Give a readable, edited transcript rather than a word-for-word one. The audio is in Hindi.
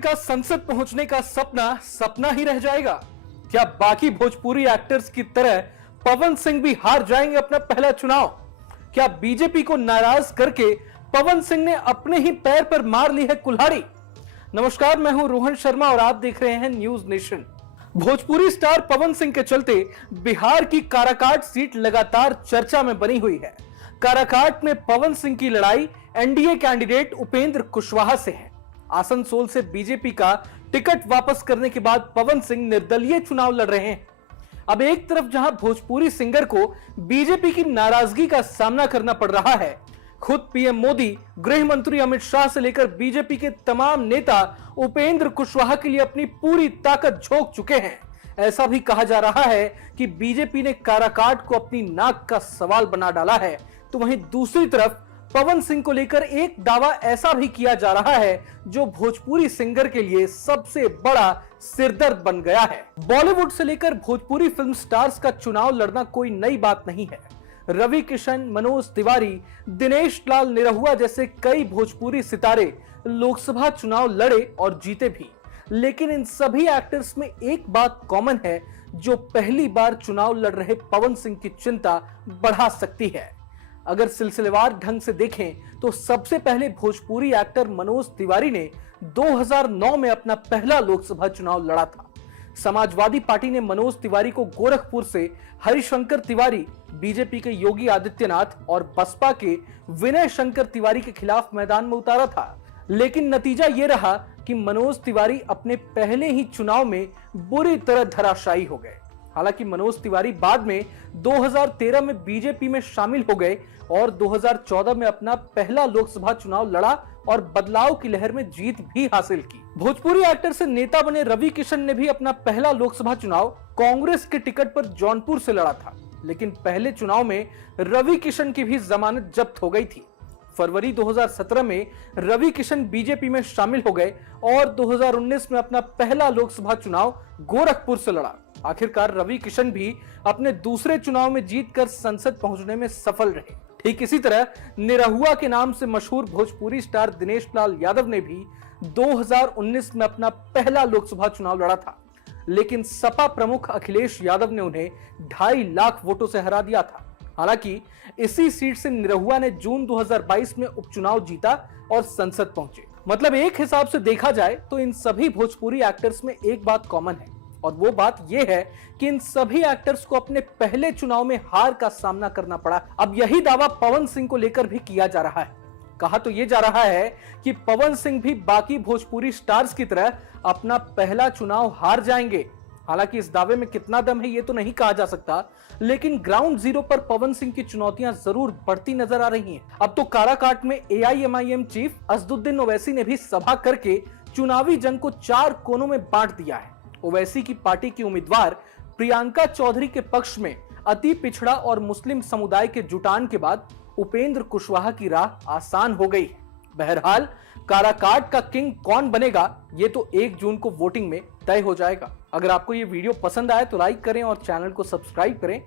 का संसद पहुंचने का सपना सपना ही रह जाएगा। क्या बाकी भोजपुरी एक्टर्स की तरह पवन सिंह भी हार जाएंगे अपना पहला चुनाव? क्या बीजेपी को नाराज करके पवन सिंह ने अपने ही पैर पर मार ली है कुल्हाड़ी? नमस्कार, मैं हूं रोहन शर्मा और आप देख रहे हैं news nation. Bhojpuri star Pawan Singh के चलते बिहार की काराकाट सीट लगातार चर्चा में बनी हुई है। काराकाट में पवन सिंह की लड़ाई एनडीए कैंडिडेट उपेंद्र कुशवाहा से है। आसनसोल से बीजेपी का टिकट वापस करने के बाद पवन सिंह निर्दलीय चुनाव लड़ रहे हैं। अब एक तरफ जहां भोजपुरी सिंगर को बीजेपी की नाराजगी का सामना करना पड़ रहा है, खुद पीएम मोदी, गृह मंत्री अमित शाह से लेकर बीजेपी के तमाम नेता उपेंद्र कुशवाहा के लिए अपनी पूरी ताकत झोंक चुके हैं। ऐसा भी कहा जा रहा है कि बीजेपी ने काराकाट को अपनी नाक का सवाल बना डाला है। तो वहीं दूसरी तरफ पवन सिंह को लेकर एक दावा ऐसा भी किया जा रहा है जो भोजपुरी सिंगर के लिए सबसे बड़ा सिरदर्द बन गया है। बॉलीवुड से लेकर भोजपुरी फिल्म स्टार्स का चुनाव लड़ना कोई नई बात नहीं है। रवि किशन, मनोज तिवारी, दिनेश लाल निरहुआ जैसे कई भोजपुरी सितारे लोकसभा चुनाव लड़े और जीते भी। लेकिन इन सभी एक्टर्स में एक बात कॉमन है जो पहली बार चुनाव लड़ रहे पवन सिंह की चिंता बढ़ा सकती है। अगर सिलसिलेवार ढंग से देखें तो सबसे पहले भोजपुरी एक्टर मनोज तिवारी ने 2009 में अपना पहला लोकसभा चुनाव लड़ा था। समाजवादी पार्टी ने मनोज तिवारी को गोरखपुर से, हरिशंकर तिवारी बीजेपी के योगी आदित्यनाथ और बसपा के विनय शंकर तिवारी के खिलाफ मैदान में उतारा था। लेकिन नतीजा यह रहा कि मनोज तिवारी अपने पहले ही चुनाव में बुरी तरह धराशायी हो गए। हालांकि मनोज तिवारी बाद में 2013 में बीजेपी में शामिल हो गए और 2014 में अपना पहला लोकसभा चुनाव लड़ा और बदलाव की लहर में जीत भी हासिल की। भोजपुरी एक्टर से नेता बने रवि किशन ने भी अपना पहला लोकसभा चुनाव कांग्रेस के टिकट पर जौनपुर से लड़ा था। लेकिन पहले चुनाव में रवि किशन की भी जमानत जब्त हो गई थी। फरवरी 2017 में रवि किशन बीजेपी में शामिल हो गए और 2019 में अपना पहला लोकसभा चुनाव गोरखपुर से लड़ा। आखिरकार रवि किशन भी अपने दूसरे चुनाव में जीतकर संसद पहुंचने में सफल रहे। ठीक इसी तरह निरहुआ के नाम से मशहूर भोजपुरी स्टार दिनेश लाल यादव ने भी 2019 में अपना पहला लोकसभा चुनाव लड़ा था। लेकिन सपा प्रमुख अखिलेश यादव ने उन्हें 2.5 लाख वोटों से हरा दिया था। हालांकि इसी सीट से निरहुआ ने जून 2022 में उपचुनाव जीता और संसद पहुंचे। मतलब एक हिसाब से देखा जाए तो इन सभी भोजपुरी एक्टर्स में एक बात कॉमन है और वो बात यह है कि इन सभी एक्टर्स को अपने पहले चुनाव में हार का सामना करना पड़ा। अब यही दावा पवन सिंह को लेकर भी किया जा रहा है। कहा तो यह जा रहा है कि पवन सिंह भी बाकी भोजपुरी स्टार्स की तरह अपना पहला चुनाव हार जाएंगे। हालांकि इस दावे में कितना दम है ये तो नहीं कहा जा सकता, लेकिन ग्राउंड जीरो पर पवन सिंह की चुनौतियां जरूर बढ़ती नजर आ रही हैं। अब तो काराकाट में एआईएमआईएम चीफ असदुद्दीन ओवैसी ने भी सभा करके चुनावी जंग को 4 कोनों में बांट दिया है। ओवैसी की पार्टी की उम्मीदवार प्रियंका चौधरी के पक्ष में अति पिछड़ा और मुस्लिम समुदाय के जुटान के बाद उपेंद्र कुशवाहा की राह आसान हो गई है। बहरहाल काराकाट का किंग कौन बनेगा ये तो 1 जून को वोटिंग में तय हो जाएगा। अगर आपको ये वीडियो पसंद आए तो लाइक करें और चैनल को सब्सक्राइब करें